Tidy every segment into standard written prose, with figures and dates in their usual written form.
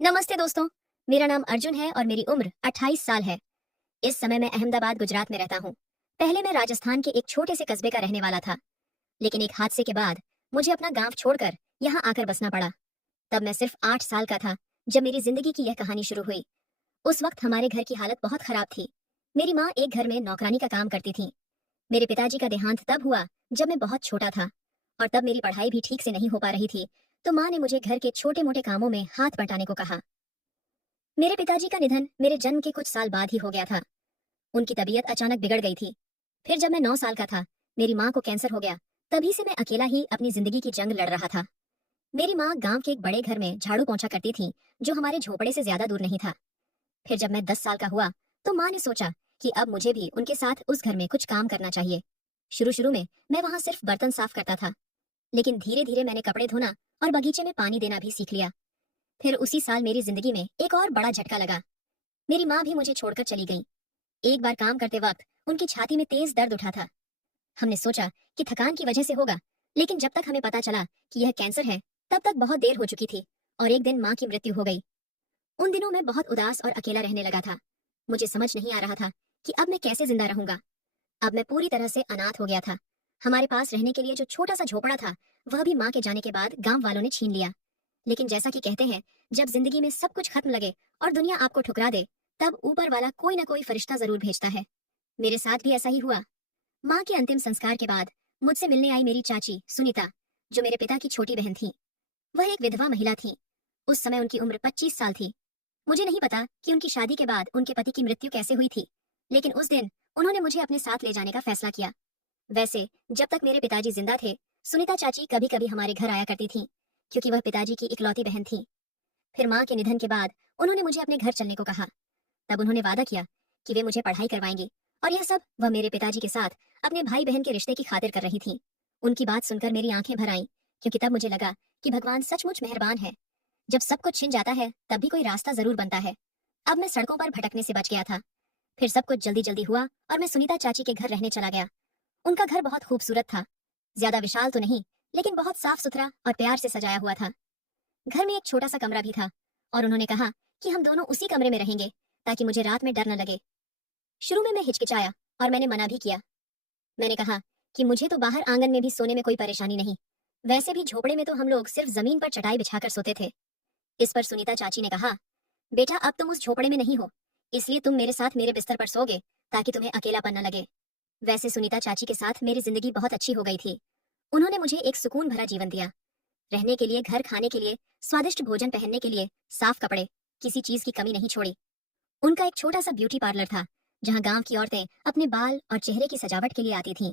नमस्ते दोस्तों। मेरा नाम अर्जुन है और मेरी उम्र 28 साल है। इस समय मैं अहमदाबाद गुजरात में रहता हूँ। पहले मैं राजस्थान के एक छोटे से कस्बे का रहने वाला था, लेकिन एक हादसे के बाद मुझे अपना गांव छोड़कर यहाँ आकर बसना पड़ा। तब मैं सिर्फ 8 साल का था जब मेरी जिंदगी की यह कहानी शुरू हुई। उस वक्त हमारे घर की हालत बहुत खराब थी। मेरी माँ एक घर में नौकरानी का काम करती थी। मेरे पिताजी का देहांत तब हुआ जब मैं बहुत छोटा था, और तब मेरी पढ़ाई भी ठीक से नहीं हो पा रही थी। तो माँ ने मुझे घर के छोटे मोटे कामों में हाथ बंटाने को कहा। मेरे पिताजी का निधन मेरे जन्म के कुछ साल बाद ही हो गया था। उनकी तबीयत अचानक बिगड़ गई थी। फिर जब मैं 9 साल का था, मेरी माँ को कैंसर हो गया। तभी से मैं अकेला ही अपनी जिंदगी की जंग लड़ रहा था। मेरी माँ गांव के एक बड़े घर में झाड़ू पोंछा करती थी, जो हमारे झोपड़े से ज्यादा दूर नहीं था। फिर जब मैं 10 साल का हुआ, तो माँ ने सोचा कि अब मुझे भी उनके साथ उस घर में कुछ काम करना चाहिए। शुरू शुरू में मैं वहां सिर्फ बर्तन साफ करता था, लेकिन धीरे धीरे मैंने कपड़े धोना और बगीचे में पानी देना भी सीख लिया। फिर उसी साल मेरी जिंदगी में एक और बड़ा झटका लगा। मेरी माँ भी मुझे छोड़कर चली गई। एक बार काम करते वक्त उनकी छाती में तेज दर्द उठा था। हमने सोचा कि थकान की वजह से होगा, लेकिन जब तक हमें पता चला कि यह कैंसर है, तब तक बहुत देर हो चुकी थी और एक दिन माँ की मृत्यु हो गई। उन दिनों मैं बहुत उदास और अकेला रहने लगा था। मुझे समझ नहीं आ रहा था कि अब मैं कैसे जिंदा रहूंगा। अब मैं पूरी तरह से अनाथ हो गया था। हमारे पास रहने के लिए जो छोटा सा झोपड़ा था, वह भी माँ के जाने के बाद गांव वालों ने छीन लिया। लेकिन जैसा कि कहते हैं, जब जिंदगी में सब कुछ खत्म लगे और दुनिया आपको ठुकरा दे, तब ऊपर वाला कोई ना कोई फरिश्ता जरूर भेजता है। मेरे साथ भी ऐसा ही हुआ। माँ के अंतिम संस्कार के बाद मुझसे मिलने आई मेरी चाची सुनीता, जो मेरे पिता की छोटी बहन थी। वह एक विधवा महिला थी। उस समय उनकी उम्र 25 साल थी। मुझे नहीं पता कि उनकी शादी के बाद उनके पति की मृत्यु कैसे हुई थी, लेकिन उस दिन उन्होंने मुझे अपने साथ ले जाने का फैसला किया। वैसे जब तक मेरे पिताजी जिंदा थे, सुनीता चाची कभी कभी हमारे घर आया करती थी, क्योंकि वह पिताजी की इकलौती बहन थी। फिर माँ के निधन के बाद उन्होंने मुझे अपने घर चलने को कहा। तब उन्होंने वादा किया कि वे मुझे पढ़ाई करवाएंगे, और यह सब वह मेरे पिताजी के साथ अपने भाई बहन के रिश्ते की खातिर कर रही थी। उनकी बात सुनकर मेरी आंखें भर आईं, क्योंकि तब मुझे लगा कि भगवान सचमुच मेहरबान है। जब सब कुछ छिन जाता है, तब भी कोई रास्ता जरूर बनता है। अब मैं सड़कों पर भटकने से बच गया था। फिर सब कुछ जल्दी जल्दी हुआ और मैं सुनीता चाची के घर रहने चला गया। उनका घर बहुत खूबसूरत था। ज्यादा विशाल तो नहीं, लेकिन बहुत साफ सुथरा और प्यार से सजाया हुआ था। घर में एक छोटा सा कमरा भी था, और उन्होंने कहा कि हम दोनों उसी कमरे में रहेंगे, ताकि मुझे रात में डर न लगे। शुरू में मैं हिचकिचाया और मैंने मना भी किया। मैंने कहा कि मुझे तो बाहर आंगन में भी सोने में कोई परेशानी नहीं। वैसे भी झोपड़े में तो हम लोग सिर्फ जमीन पर चटाई बिछाकर सोते थे। इस पर सुनीता चाची ने कहा, बेटा अब तुम उस झोपड़े में नहीं हो, इसलिए तुम मेरे साथ मेरे बिस्तर पर सोगे, ताकि तुम्हें अकेलापन न लगे। वैसे सुनीता चाची के साथ मेरी जिंदगी बहुत अच्छी हो गई थी। उन्होंने मुझे एक सुकून भरा जीवन दिया। रहने के लिए घर, खाने के लिए स्वादिष्ट भोजन, पहनने के लिए साफ कपड़े, किसी चीज की कमी नहीं छोड़ी। उनका एक छोटा सा ब्यूटी पार्लर था, जहाँ गांव की औरतें अपने बाल और चेहरे की सजावट के लिए आती थीं।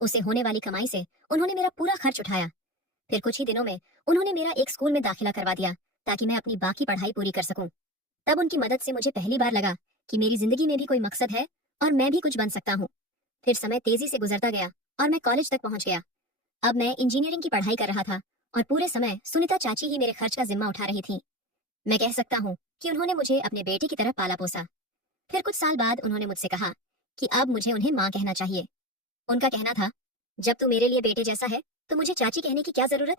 उसे होने वाली कमाई से उन्होंने मेरा पूरा खर्च उठाया। फिर कुछ ही दिनों में उन्होंने मेरा एक स्कूल में दाखिला करवा दिया, ताकि मैं अपनी बाकी पढ़ाई पूरी कर सकूं। तब उनकी मदद से मुझे पहली बार लगा कि मेरी जिंदगी में भी कोई मकसद है और मैं भी कुछ बन सकता हूँ। फिर समय तेजी से गुजरता गया और मैं कॉलेज तक पहुंच गया। अब मैं इंजीनियरिंग की पढ़ाई कर रहा था, और पूरे समय सुनीता चाची ही मेरे खर्च का जिम्मा उठा रही थी। मैं कह सकता हूँ कि उन्होंने मुझे अपने बेटे की तरह पाला पोसा। फिर कुछ साल बाद उन्होंने मुझसे कहा कि अब मुझे उन्हें माँ कहना चाहिए। उनका कहना था, जब तू मेरे लिए बेटे जैसा है, तो मुझे चाची कहने की क्या जरूरत,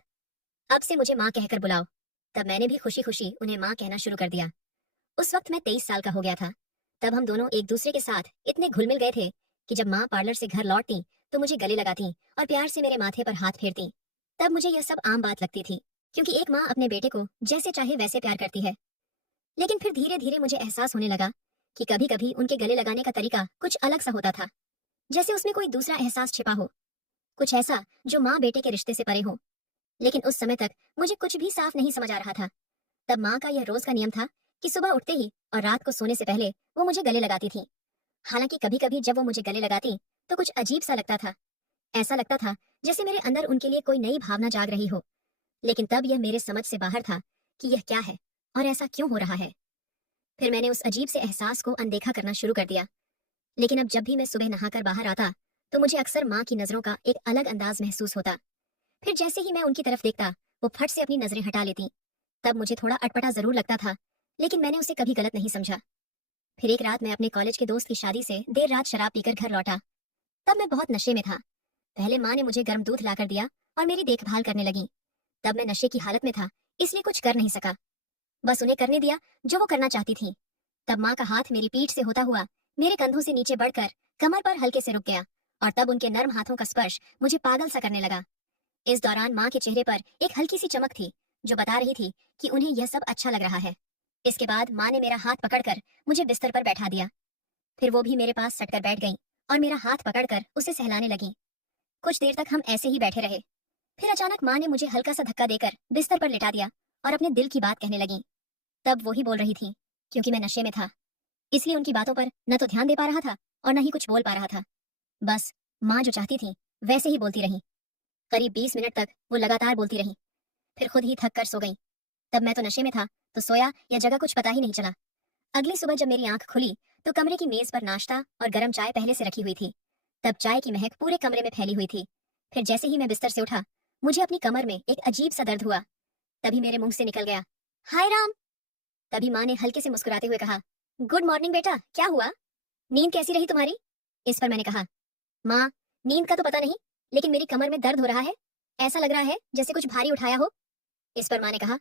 अब से मुझे माँ कहकर बुलाओ। तब मैंने भी खुशी खुशी उन्हें माँ कहना शुरू कर दिया। उस वक्त मैं 23 साल का हो गया था। तब हम दोनों एक दूसरे के साथ इतने घुल मिल गए थे कि जब माँ पार्लर से घर लौटती तो मुझे गले लगाती और प्यार से मेरे माथे पर हाथ फेरती। तब मुझे यह सब आम बात लगती थी, क्योंकि एक माँ अपने बेटे को जैसे चाहे वैसे प्यार करती है। लेकिन फिर धीरे धीरे मुझे एहसास होने लगा कि कभी कभी उनके गले लगाने का तरीका कुछ अलग सा होता था, जैसे उसमें कोई दूसरा एहसास छिपा हो, कुछ ऐसा जो माँ बेटे के रिश्ते से परे हो। लेकिन उस समय तक मुझे कुछ भी साफ नहीं समझ आ रहा था। तब माँ का यह रोज का नियम था कि सुबह उठते ही और रात को सोने से पहले वो मुझे गले लगाती थी। हालांकि कभी कभी जब वो मुझे गले लगाती तो कुछ अजीब सा लगता था। ऐसा लगता था जैसे मेरे अंदर उनके लिए कोई नई भावना जाग रही हो। लेकिन तब यह मेरे समझ से बाहर था कि यह क्या है और ऐसा क्यों हो रहा है। फिर मैंने उस अजीब से एहसास को अनदेखा करना शुरू कर दिया। लेकिन अब जब भी मैं सुबह नहाकर बाहर आता, तो मुझे अक्सर माँ की नजरों का एक अलग अंदाज महसूस होता। फिर जैसे ही मैं उनकी तरफ देखता, वो फट से अपनी नजरें हटा लेती। तब मुझे थोड़ा अटपटा जरूर लगता था, लेकिन मैंने उसे कभी गलत नहीं समझा। फिर एक रात मैं अपने कॉलेज के दोस्त की शादी से देर रात शराब पीकर घर लौटा। तब मैं बहुत नशे में था। पहले माँ ने मुझे गर्म दूध लाकर दिया और मेरी देखभाल करने लगी। तब मैं नशे की हालत में था, इसलिए कुछ कर नहीं सका। बस उन्हें करने दिया जो वो करना चाहती थी। तब माँ का हाथ मेरी पीठ से होता हुआ मेरे कंधों से नीचे बढ़कर कमर पर हल्के से रुक गया और तब उनके नर्म हाथों का स्पर्श मुझे पागल सा करने लगा। इस दौरान माँ के चेहरे पर एक हल्की सी चमक थी जो बता रही थी कि उन्हें यह सब अच्छा लग रहा है। इसके बाद माँ ने मेरा हाथ पकड़कर मुझे बिस्तर पर बैठा दिया। फिर वो भी मेरे पास सटकर बैठ गई और मेरा हाथ पकड़कर उसे सहलाने लगी। कुछ देर तक हम ऐसे ही बैठे रहे। फिर अचानक माँ ने मुझे हल्का सा धक्का देकर बिस्तर पर लिटा दिया और अपने दिल की बात कहने लगी। तब वो ही बोल रही थी। क्योंकि मैं नशे में था इसलिए उनकी बातों पर न तो ध्यान दे पा रहा था और न ही कुछ बोल पा रहा था। बस माँ जो चाहती थी वैसे ही बोलती रही। करीब 20 मिनट तक वो लगातार बोलती रही, फिर खुद ही थक कर सो गई। तब मैं तो नशे में था तो सोया या जगह कुछ पता ही नहीं चला। अगली सुबह जब मेरी आंख खुली तो कमरे की मेज पर नाश्ता और गर्म चाय पहले से रखी हुई थी। तब चाय की महक पूरे कमरे में फैली हुई थी। फिर जैसे ही मैं बिस्तर से उठा मुझे अपनी कमर में एक अजीब सा दर्द हुआ। तभी मेरे मुंह से निकल गया, हाय राम। तभी माँ ने हल्के से मुस्कुराते हुए कहा, गुड मॉर्निंग बेटा, क्या हुआ? नींद कैसी रही तुम्हारी? इस पर मैंने कहा, माँ नींद का तो पता नहीं, लेकिन मेरी कमर में दर्द हो रहा है। ऐसा लग रहा है जैसे कुछ भारी उठाया हो। इस पर माँ ने कहा,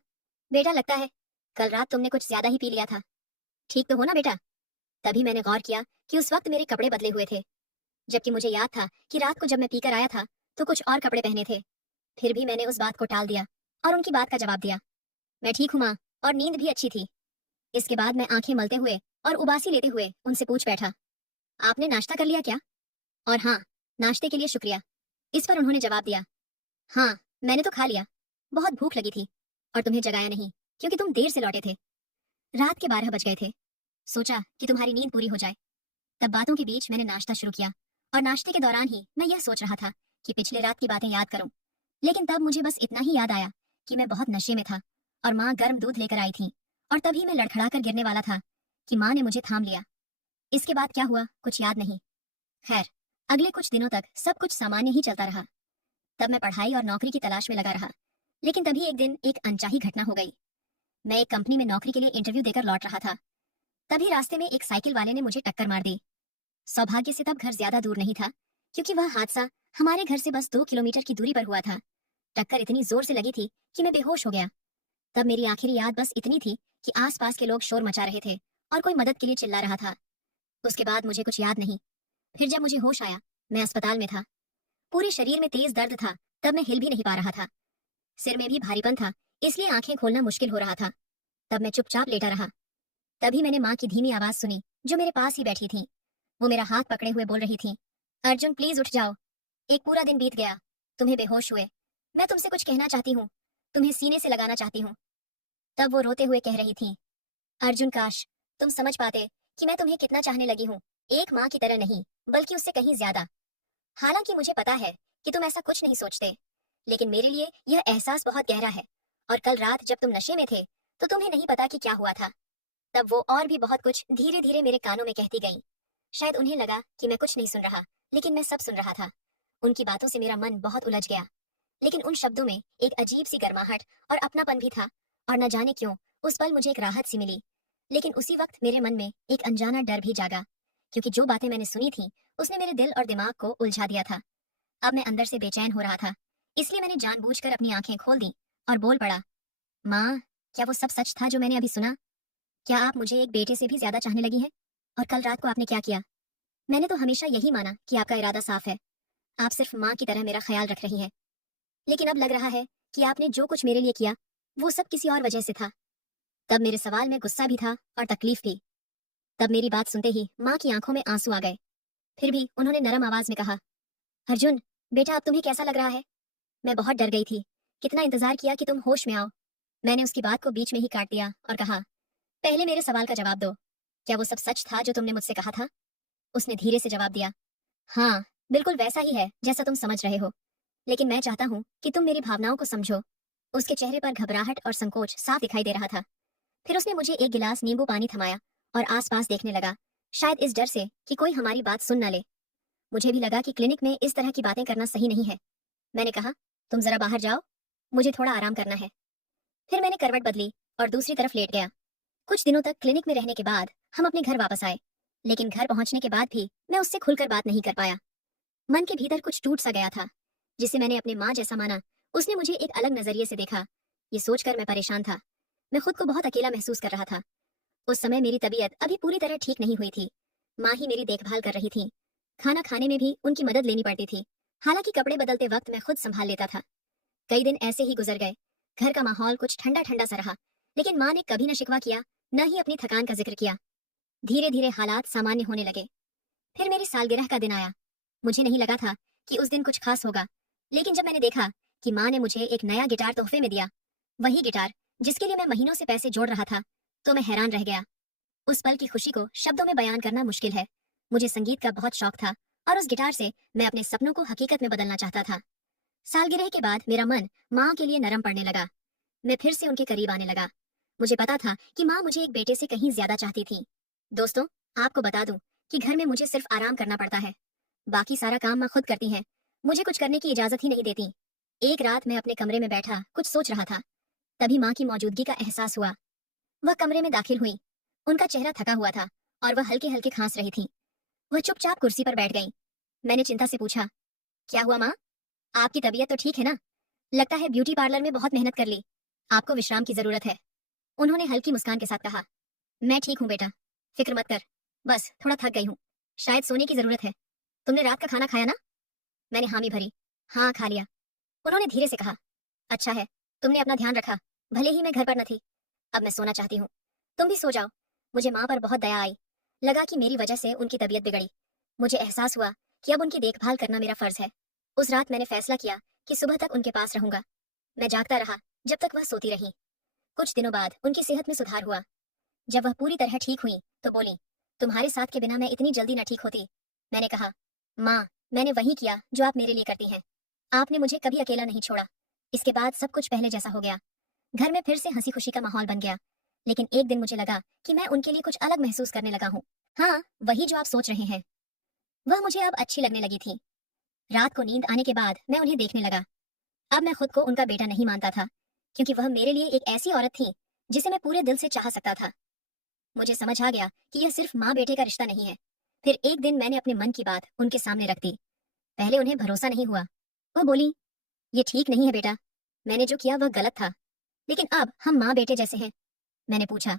बेटा लगता है कल रात तुमने कुछ ज्यादा ही पी लिया था। ठीक तो हो ना बेटा? तभी मैंने गौर किया कि उस वक्त मेरे कपड़े बदले हुए थे, जबकि मुझे याद था कि रात को जब मैं पीकर आया था तो कुछ और कपड़े पहने थे। फिर भी मैंने उस बात को टाल दिया और उनकी बात का जवाब दिया, मैं ठीक हूँ माँ, और नींद भी अच्छी थी। इसके बाद मैं आंखें मलते हुए और उबासी लेते हुए उनसे पूछ बैठा, आपने नाश्ता कर लिया क्या? और हाँ, नाश्ते के लिए शुक्रिया। इस पर उन्होंने जवाब दिया, हाँ मैंने तो खा लिया, बहुत भूख लगी थी और तुम्हें जगाया नहीं क्योंकि तुम देर से लौटे थे। रात के 12 बज गए थे। सोचा कि तुम्हारी नींद पूरी हो जाए। तब बातों के बीच मैंने नाश्ता शुरू किया और नाश्ते के दौरान ही मैं यह सोच रहा था कि पिछले रात की बातें याद करूं। लेकिन तब मुझे बस इतना ही याद आया कि मैं बहुत नशे में था और माँ गर्म दूध लेकर आई थी और तभी मैं लड़खड़ा कर गिरने वाला था कि माँ ने मुझे थाम लिया। इसके बाद क्या हुआ कुछ याद नहीं। खैर, अगले कुछ दिनों तक सब कुछ सामान्य ही चलता रहा। तब मैं पढ़ाई और नौकरी की तलाश में लगा रहा। लेकिन तभी एक दिन एक अनचाही घटना हो गई। मैं एक कंपनी में नौकरी के लिए इंटरव्यू देकर लौट रहा था। तभी रास्ते में एक साइकिल वाले ने मुझे टक्कर मार दी। सौभाग्य से तब घर ज्यादा दूर नहीं था क्योंकि वह हादसा हमारे घर से बस 2 किलोमीटर की दूरी पर हुआ था। टक्कर इतनी जोर से लगी थी कि मैं बेहोश हो गया। तब मेरी आखिरी याद बस इतनी थी कि आसपास के लोग शोर मचा रहे थे और कोई मदद के लिए चिल्ला रहा था। उसके बाद मुझे कुछ याद नहीं। फिर जब मुझे होश आया मैं अस्पताल में था। पूरे शरीर में तेज दर्द था। तब मैं हिल भी नहीं पा रहा था। सिर में भी भारीपन था, इसलिए आंखें खोलना मुश्किल हो रहा था। तब मैं चुपचाप लेटा रहा। तभी मैंने माँ की धीमी आवाज सुनी जो मेरे पास ही बैठी थी। वो मेरा हाथ पकड़े हुए बोल रही थी, अर्जुन प्लीज उठ जाओ, एक पूरा दिन बीत गया, तुम्हें बेहोश हुए। मैं तुमसे कुछ कहना चाहती हूँ, तुम्हें सीने से लगाना चाहती हूँ। तब वो रोते हुए कह रही थी, अर्जुन काश तुम समझ पाते कि मैं तुम्हें कितना चाहने लगी हूँ, एक माँ की तरह नहीं बल्कि उससे कहीं ज्यादा। हालांकि मुझे पता है कि तुम ऐसा कुछ नहीं सोचते, लेकिन मेरे लिए यह एहसास बहुत गहरा है। और कल रात जब तुम नशे में थे तो तुम्हें नहीं पता कि क्या हुआ था। तब वो और भी बहुत कुछ धीरे धीरे मेरे कानों में कहती गई। शायद उन्हें लगा कि मैं कुछ नहीं सुन रहा, लेकिन मैं सब सुन रहा था। उनकी बातों से मेरा मन बहुत उलझ गया, लेकिन उन शब्दों में एक अजीब सी गर्माहट और अपनापन भी था। और न जाने क्यों उस पल मुझे एक राहत सी मिली। लेकिन उसी वक्त मेरे मन में एक अनजाना डर भी जागा, क्योंकि जो बातें मैंने सुनी थी उसने मेरे दिल और दिमाग को उलझा दिया था। अब मैं अंदर से बेचैन हो रहा था, इसलिए मैंने जानबूझकर अपनी आंखें खोल दी और बोल पड़ा, माँ क्या वो सब सच था जो मैंने अभी सुना? क्या आप मुझे एक बेटे से भी ज्यादा चाहने लगी हैं? और कल रात को आपने क्या किया? मैंने तो हमेशा यही माना कि आपका इरादा साफ है, आप सिर्फ माँ की तरह मेरा ख्याल रख रही हैं। लेकिन अब लग रहा है कि आपने जो कुछ मेरे लिए किया वो सब किसी और वजह से था। तब मेरे सवाल में गुस्सा भी था और तकलीफ भी। तब मेरी बात सुनते ही माँ की आंखों में आंसू आ गए। फिर भी उन्होंने नरम आवाज में कहा, अर्जुन बेटा अब तुम्हें कैसा लग रहा है? मैं बहुत डर गई थी, कितना इंतजार किया कि तुम होश में आओ। मैंने उसकी बात को बीच में ही काट दिया और कहा, पहले मेरे सवाल का जवाब दो, क्या वो सब सच था जो तुमने मुझसे कहा था? उसने धीरे से जवाब दिया, हाँ बिल्कुल वैसा ही है जैसा तुम समझ रहे हो, लेकिन मैं चाहता हूँ कि तुम मेरी भावनाओं को समझो। उसके चेहरे पर घबराहट और संकोच साफ दिखाई दे रहा था। फिर उसने मुझे एक गिलास नींबू पानी थमाया और आसपास देखने लगा, शायद इस डर से कि कोई हमारी बात सुन न ले। मुझे भी लगा कि क्लिनिक में इस तरह की बातें करना सही नहीं है। मैंने कहा, तुम जरा बाहर जाओ, मुझे थोड़ा आराम करना है। फिर मैंने करवट बदली और दूसरी तरफ लेट गया। कुछ दिनों तक क्लिनिक में रहने के बाद हम अपने घर वापस आए, लेकिन घर पहुंचने के बाद भी मैं उससे खुलकर बात नहीं कर पाया। मन के भीतर कुछ टूट सा गया था, जिसे मैंने अपने माँ जैसा माना। उसने मुझे एक अलग नजरिए से देखा, ये सोचकर मैं परेशान था मैं खुद को बहुत अकेला महसूस कर रहा था। उस समय मेरी तबीयत अभी पूरी तरह ठीक नहीं हुई थी। माँ ही मेरी देखभाल कर रही थी। खाना खाने में भी उनकी मदद लेनी पड़ती थी। हालांकि कपड़े बदलते वक्त मैं खुद संभाल लेता था। कई दिन ऐसे ही गुजर गए। घर का माहौल कुछ ठंडा ठंडा सा रहा, लेकिन माँ ने कभी न शिकवा किया, न ही अपनी थकान का जिक्र किया। धीरे धीरे हालात सामान्य होने लगे। फिर मेरी सालगिरह का दिन आया। मुझे नहीं लगा था कि उस दिन कुछ खास होगा, लेकिन जब मैंने देखा कि माँ ने मुझे एक नया गिटार तोहफे में दिया, वही गिटार जिसके लिए मैं महीनों से पैसे जोड़ रहा था, तो मैं हैरान रह गया। उस पल की खुशी को शब्दों में बयान करना मुश्किल है। मुझे संगीत का बहुत शौक था और उस गिटार से मैं अपने सपनों को हकीकत में बदलना चाहता था। सालगिरह के बाद मेरा मन माँ के लिए नरम पड़ने लगा। मैं फिर से उनके करीब आने लगा। मुझे पता था कि माँ मुझे एक बेटे से कहीं ज्यादा चाहती थी। दोस्तों, आपको बता दूं कि घर में मुझे सिर्फ आराम करना पड़ता है। बाकी सारा काम माँ खुद करती हैं। मुझे कुछ करने की इजाजत ही नहीं देती। एक रात मैं अपने कमरे में बैठा कुछ सोच रहा था, तभी माँ की मौजूदगी का एहसास हुआ। वह कमरे में दाखिल हुई। उनका चेहरा थका हुआ था और वह हल्के हल्के खांस रही थी। वह चुपचाप कुर्सी पर बैठ गई। मैंने चिंता से पूछा, क्या हुआ माँ? आपकी तबीयत तो ठीक है ना? लगता है ब्यूटी पार्लर में बहुत मेहनत कर ली। आपको विश्राम की जरूरत है। उन्होंने हल्की मुस्कान के साथ कहा। मैं ठीक हूँ बेटा, फिक्र मत कर। बस थोड़ा थक गई हूँ। शायद सोने की जरूरत है। तुमने रात का खाना खाया ना? मैंने हामी भरी। हाँ, खा लिया। उन्होंने धीरे से कहा, अच्छा है, तुमने अपना ध्यान रखा, भले ही मैं घर पर न थी। अब मैं सोना चाहती हूँ। तुम भी सो जाओ। मुझे माँ पर बहुत दया आई। लगा कि मेरी वजह से उनकी तबीयत बिगड़ी। मुझे एहसास हुआ कि अब उनकी देखभाल करना मेरा फर्ज है। उस रात मैंने फैसला किया कि सुबह तक उनके पास रहूंगा। मैं जागता रहा जब तक वह सोती रही। कुछ दिनों बाद उनकी सेहत में सुधार हुआ। जब वह पूरी तरह ठीक हुई तो बोली, तुम्हारे साथ के बिना मैं इतनी जल्दी न ठीक होती। मैंने कहा, माँ, मैंने वही किया जो आप मेरे लिए करती हैं। आपने मुझे कभी अकेला नहीं छोड़ा। इसके बाद सब कुछ पहले जैसा हो गया। घर में फिर से हंसी खुशी का माहौल बन गया। लेकिन एक दिन मुझे लगा कि मैं उनके लिए कुछ अलग महसूस करने लगा हूँ। हाँ, वही जो आप सोच रहे हैं। वह मुझे अब अच्छी लगने लगी थी। रात को नींद आने के बाद मैं उन्हें देखने लगा। अब मैं खुद को उनका बेटा नहीं मानता था, क्योंकि वह मेरे लिए एक ऐसी औरत थी जिसे मैं पूरे दिल से चाह सकता था। मुझे समझ आ गया कि यह सिर्फ माँ बेटे का रिश्ता नहीं है। फिर एक दिन मैंने अपने मन की बात उनके सामने रख दी। पहले उन्हें भरोसा नहीं हुआ। वो बोली, ये ठीक नहीं है बेटा, मैंने जो किया वह गलत था, लेकिन अब हम माँ बेटे जैसे हैं। मैंने पूछा,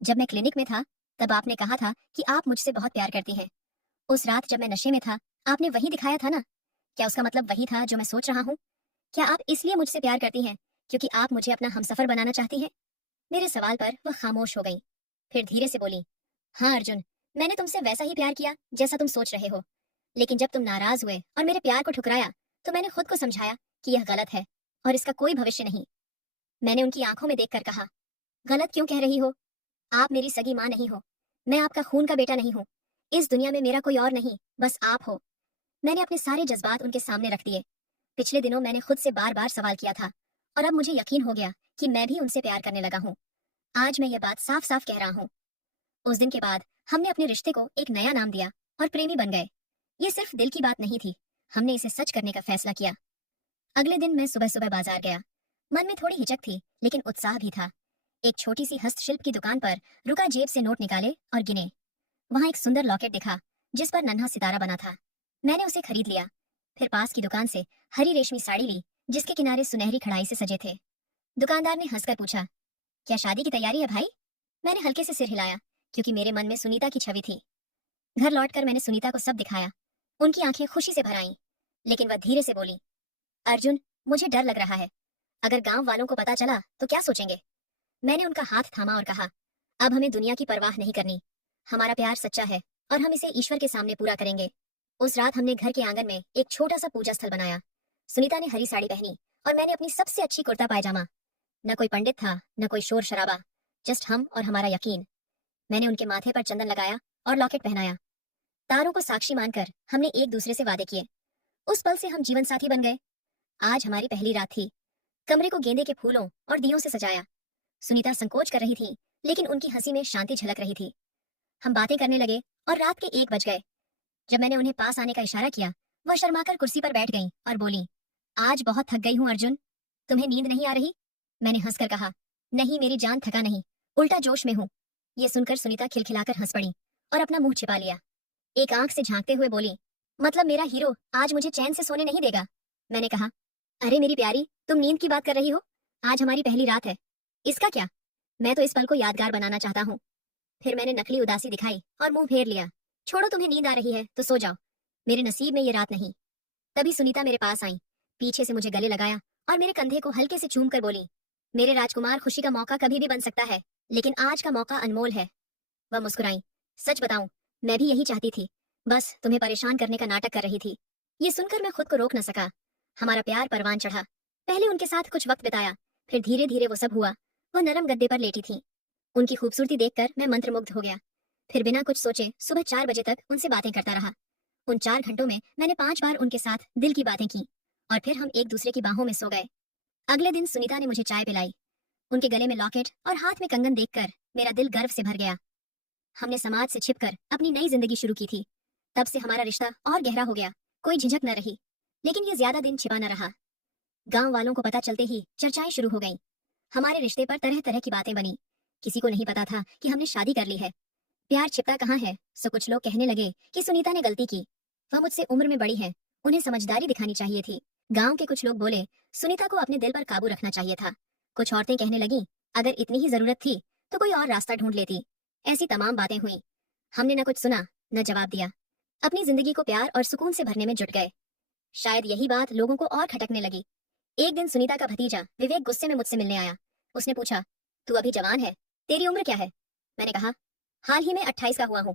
जब मैं क्लिनिक में था तब आपने कहा था कि आप मुझसे बहुत प्यार करती हैं। उस रात जब मैं नशे में था, आपने वही दिखाया था ना? क्या उसका मतलब वही था जो मैं सोच रहा हूँ? क्या आप इसलिए मुझसे प्यार करती हैं क्योंकि आप मुझे अपना हमसफर बनाना चाहती हैं? मेरे सवाल पर वह खामोश हो गई। फिर धीरे से बोली, हाँ अर्जुन, मैंने तुमसे वैसा ही प्यार किया जैसा तुम सोच रहे हो। लेकिन जब तुम नाराज हुए और मेरे प्यार को ठुकराया, तो मैंने खुद को समझाया कि यह गलत है और इसका कोई भविष्य नहीं। मैंने उनकी आंखों में देखकर कहा, गलत क्यों कह रही हो? आप मेरी सगी माँ नहीं हो। मैं आपका खून का बेटा नहीं हूँ। इस दुनिया में मेरा कोई और नहीं, बस आप हो। मैंने अपने सारे जज्बात उनके सामने रख दिए। पिछले दिनों मैंने खुद से बार बार सवाल किया था, और अब मुझे यकीन हो गया कि मैं भी उनसे प्यार करने लगा हूँ। आज मैं ये बात साफ साफ कह रहा हूँ। उस दिन के बाद हमने अपने रिश्ते को एक नया नाम दिया और प्रेमी बन गए। ये सिर्फ दिल की बात नहीं थी, हमने इसे सच करने का फैसला किया। अगले दिन मैं सुबह सुबह बाजार गया। मन में थोड़ी हिचक थी, लेकिन उत्साह भी था। एक छोटी सी हस्तशिल्प की दुकान पर रुका, जेब से नोट निकाले और गिने। वहां एक सुंदर लॉकेट दिखा जिस पर नन्हा सितारा बना था। मैंने उसे खरीद लिया। फिर पास की दुकान से हरी रेशमी साड़ी ली जिसके किनारे सुनहरी कढ़ाई से सजे थे। दुकानदार ने हंसकर पूछा, क्या शादी की तैयारी है भाई? मैंने हल्के से सिर हिलाया, क्योंकि मेरे मन में सुनीता की छवि थी। घर लौटकर मैंने सुनीता को सब दिखाया। उनकी आंखें खुशी से भर आईं, लेकिन वह धीरे से बोली, अर्जुन, मुझे डर लग रहा है। अगर गांव वालों को पता चला तो क्या सोचेंगे? मैंने उनका हाथ थामा और कहा, अब हमें दुनिया की परवाह नहीं करनी। हमारा प्यार सच्चा है और हम इसे ईश्वर के सामने पूरा करेंगे। उस रात हमने घर के आंगन में एक छोटा सा पूजा स्थल बनाया। सुनीता ने हरी साड़ी पहनी और मैंने अपनी सबसे अच्छी कुर्ता पायजामा। न कोई पंडित था, न कोई शोर शराबा, जस्ट हम और हमारा यकीन। मैंने उनके माथे पर चंदन लगाया और लॉकेट पहनाया। तारों को साक्षी मानकर हमने एक दूसरे से वादे किए। उस पल से हम जीवन साथी बन गए। आज हमारी पहली रात थी। कमरे को गेंदे के फूलों और दियों से सजाया। सुनीता संकोच कर रही थी, लेकिन उनकी हंसी में शांति झलक रही थी। हम बातें करने लगे और रात के 1 बज गए। जब मैंने उन्हें पास आने का इशारा किया, वह शर्माकर कुर्सी पर बैठ गईं और बोली, आज बहुत थक गई हूँ अर्जुन, तुम्हें नींद नहीं आ रही? मैंने हंसकर कहा, नहीं मेरी जान थका नहीं, उल्टा जोश में हूँ। ये सुनकर सुनीता खिलखिलाकर हंस पड़ी और अपना मुंह छिपा लिया। एक आंख से झांकते हुए बोली, मतलब मेरा हीरो आज मुझे चैन से सोने नहीं देगा? मैंने कहा, अरे मेरी प्यारी, तुम नींद की बात कर रही हो? आज हमारी पहली रात है। इसका क्या? मैं तो इस पल को यादगार बनाना चाहता हूँ। फिर मैंने नकली उदासी दिखाई और मुंह फेर लिया। छोड़ो, तुम्हें नींद आ रही है तो सो जाओ, मेरे नसीब में ये रात नहीं। तभी सुनीता मेरे पास आई, पीछे से मुझे गले लगाया और मेरे कंधे को हल्के से चूम कर बोली, मेरे राजकुमार, खुशी का मौका कभी भी बन सकता है, लेकिन आज का मौका अनमोल है। वह मुस्कुराई। सच बताऊं, मैं भी यही चाहती थी, बस तुम्हें परेशान करने का नाटक कर रही थी। ये सुनकर मैं खुद को रोक न सका। हमारा प्यार परवान चढ़ा। पहले उनके साथ कुछ वक्त बिताया, फिर धीरे धीरे वो सब हुआ। वो नरम गद्दे पर लेटी थी। उनकी खूबसूरती देखकर मैं मंत्रमुग्ध हो गया। फिर बिना कुछ सोचे सुबह 4 बजे तक उनसे बातें करता रहा। उन 4 घंटों में मैंने 5 बार उनके साथ दिल की बातें की और फिर हम एक दूसरे की बाहों में सो गए। अगले दिन सुनीता ने मुझे चाय पिलाई। उनके गले में लॉकेट और हाथ में कंगन देखकर मेरा दिल गर्व से भर गया। हमने समाज से छिपकर अपनी नई जिंदगी शुरू की थी। तब से हमारा रिश्ता और गहरा हो गया। कोई झिझक न रही, लेकिन ये ज्यादा दिन छिपा न रहा। गांव वालों को पता चलते ही चर्चाएं शुरू हो गईं। हमारे रिश्ते पर तरह तरह की बातें बनी। किसी को नहीं पता था कि हमने शादी कर ली है। प्यार छिपता कहाँ है, सो कुछ लोग कहने लगे कि सुनीता ने गलती की। वह मुझसे उम्र में बड़ी है, उन्हें समझदारी दिखानी चाहिए थी। गांव के कुछ लोग बोले सुनीता को अपने दिल पर काबू रखना चाहिए था। कुछ औरतें कहने लगीं, अगर इतनी ही जरूरत थी तो कोई और रास्ता ढूंढ लेती। ऐसी तमाम बातें हुई। हमने न कुछ सुना न जवाब दिया। अपनी जिंदगी को प्यार और सुकून से भरने में जुट गए। शायद यही बात लोगों को और खटकने लगी। एक दिन सुनीता का भतीजा विवेक गुस्से में मुझसे मिलने आया। उसने पूछा, तू अभी जवान है, तेरी उम्र क्या है? मैंने कहा, हाल ही में 28 का हुआ हूँ।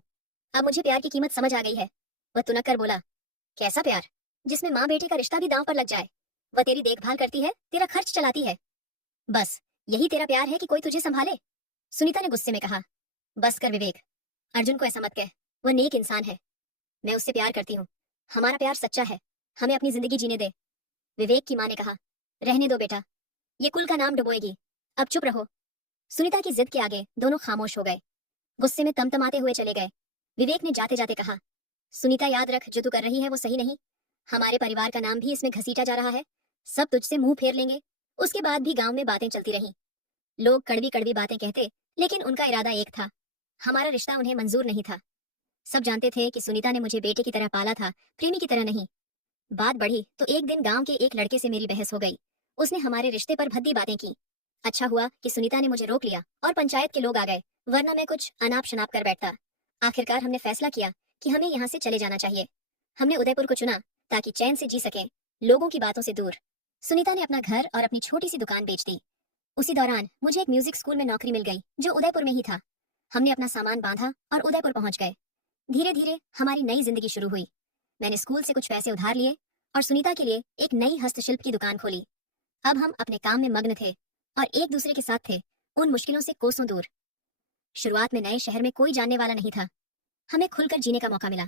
अब मुझे प्यार की कीमत समझ आ गई है। वह तुनक कर बोला, कैसा प्यार जिसमें माँ बेटे का रिश्ता भी दांव पर लग जाए? वह तेरी देखभाल करती है, तेरा खर्च चलाती है, बस यही तेरा प्यार है कि कोई तुझे संभाले? सुनीता ने गुस्से में कहा, बस कर विवेक, अर्जुन को ऐसा मत कह। वह नेक इंसान है, मैं उससे प्यार करती हूँ। हमारा प्यार सच्चा है, हमें अपनी जिंदगी जीने दे। विवेक की माँ ने कहा, रहने दो बेटा, ये कुल का नाम डुबोएगी, अब चुप रहो। सुनीता की जिद के आगे दोनों खामोश हो गए, गुस्से में तमतमाते हुए चले गए। विवेक ने जाते जाते कहा, सुनीता याद रख, जो तू कर रही है वो सही नहीं। हमारे परिवार का नाम भी इसमें घसीटा जा रहा है। सब तुझसे मुंह फेर लेंगे। उसके बाद भी गांव में बातें चलती रहीं। लोग कड़वी कड़वी बातें कहते, लेकिन उनका इरादा एक था, हमारा रिश्ता उन्हें मंजूर नहीं था। सब जानते थे कि सुनीता ने मुझे बेटे की तरह पाला था, प्रेमी की तरह नहीं। बात बढ़ी तो एक दिन गांव के एक लड़के से मेरी बहस हो गई। उसने हमारे रिश्ते पर भद्दी बातें की। अच्छा हुआ कि सुनीता ने मुझे रोक लिया और पंचायत के लोग आ गए, वरना मैं कुछ अनाप शनाप कर बैठता। आखिरकार हमने फैसला किया कि हमें यहाँ से चले जाना चाहिए। हमने उदयपुर को चुना ताकि चैन से जी सकें, लोगों की बातों से दूर। सुनीता ने अपना घर और अपनी छोटी सी दुकान बेच दी। उसी दौरान मुझे एक म्यूजिक स्कूल में नौकरी मिल गई जो उदयपुर में ही था। हमने अपना सामान बांधा और उदयपुर पहुंच गए। धीरे धीरे हमारी नई जिंदगी शुरू हुई। मैंने स्कूल से कुछ पैसे उधार लिए और सुनीता के लिए एक नई हस्तशिल्प की दुकान खोली। अब हम अपने काम में मग्न थे और एक दूसरे के साथ थे, उन मुश्किलों से कोसों दूर। शुरुआत में नए शहर में कोई जानने वाला नहीं था। हमें खुलकर जीने का मौका मिला।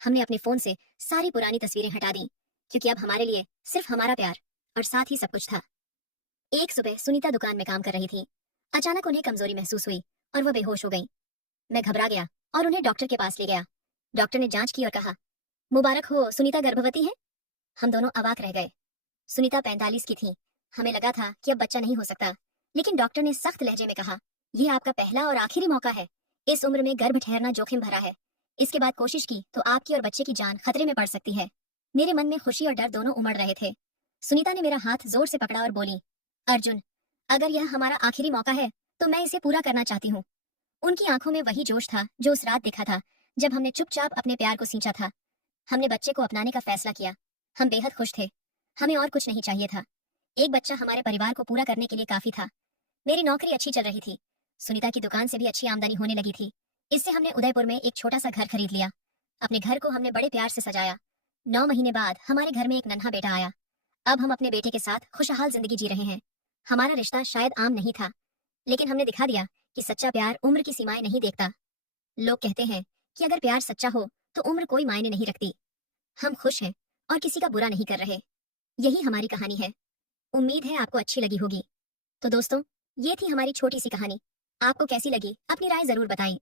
हमने अपने फोन से सारी पुरानी तस्वीरें हटा दी, क्योंकि अब हमारे लिए सिर्फ हमारा प्यार और साथ ही सब कुछ था। एक सुबह सुनीता दुकान में काम कर रही थी। अचानक उन्हें कमजोरी महसूस हुई और वह बेहोश हो गई। मैं घबरा गया और उन्हें डॉक्टर के पास ले गया। डॉक्टर ने जांच की और कहा, मुबारक हो, सुनीता गर्भवती है। हम दोनों अवाक रह गए। सुनीता 45 की थी। हमें लगा था कि अब बच्चा नहीं हो सकता, लेकिन डॉक्टर ने सख्त लहजे में कहा, यह आपका पहला और आखिरी मौका है। इस उम्र में गर्भ ठहरना जोखिम भरा है। इसके बाद कोशिश की तो आपकी और बच्चे की जान खतरे में पड़ सकती है। मेरे मन में खुशी और डर दोनों उमड़ रहे थे। सुनीता ने मेरा हाथ जोर से पकड़ा और बोली, अर्जुन, अगर यह हमारा आखिरी मौका है तो मैं इसे पूरा करना चाहती हूँ। उनकी आंखों में वही जोश था जो उस रात दिखा था जब हमने चुपचाप अपने प्यार को सींचा था। हमने बच्चे को अपनाने का फैसला किया। हम बेहद खुश थे। हमें और कुछ नहीं चाहिए था। एक बच्चा हमारे परिवार को पूरा करने के लिए काफी था। मेरी नौकरी अच्छी चल रही थी। सुनीता की दुकान से भी अच्छी आमदनी होने लगी थी। इससे हमने उदयपुर में एक छोटा सा घर खरीद लिया। अपने घर को हमने बड़े प्यार से सजाया। 9 महीने बाद हमारे घर में एक नन्हा बेटा आया। अब हम अपने बेटे के साथ खुशहाल जिंदगी जी रहे हैं। हमारा रिश्ता शायद आम नहीं था, लेकिन हमने दिखा दिया कि सच्चा प्यार उम्र की सीमाएं नहीं देखता। लोग कहते हैं कि अगर प्यार सच्चा हो तो उम्र कोई मायने नहीं रखती। हम खुश हैं और किसी का बुरा नहीं कर रहे। यही हमारी कहानी है। उम्मीद है आपको अच्छी लगी होगी। तो दोस्तों, ये थी हमारी छोटी सी कहानी। आपको कैसी लगी अपनी राय जरूर बताएं।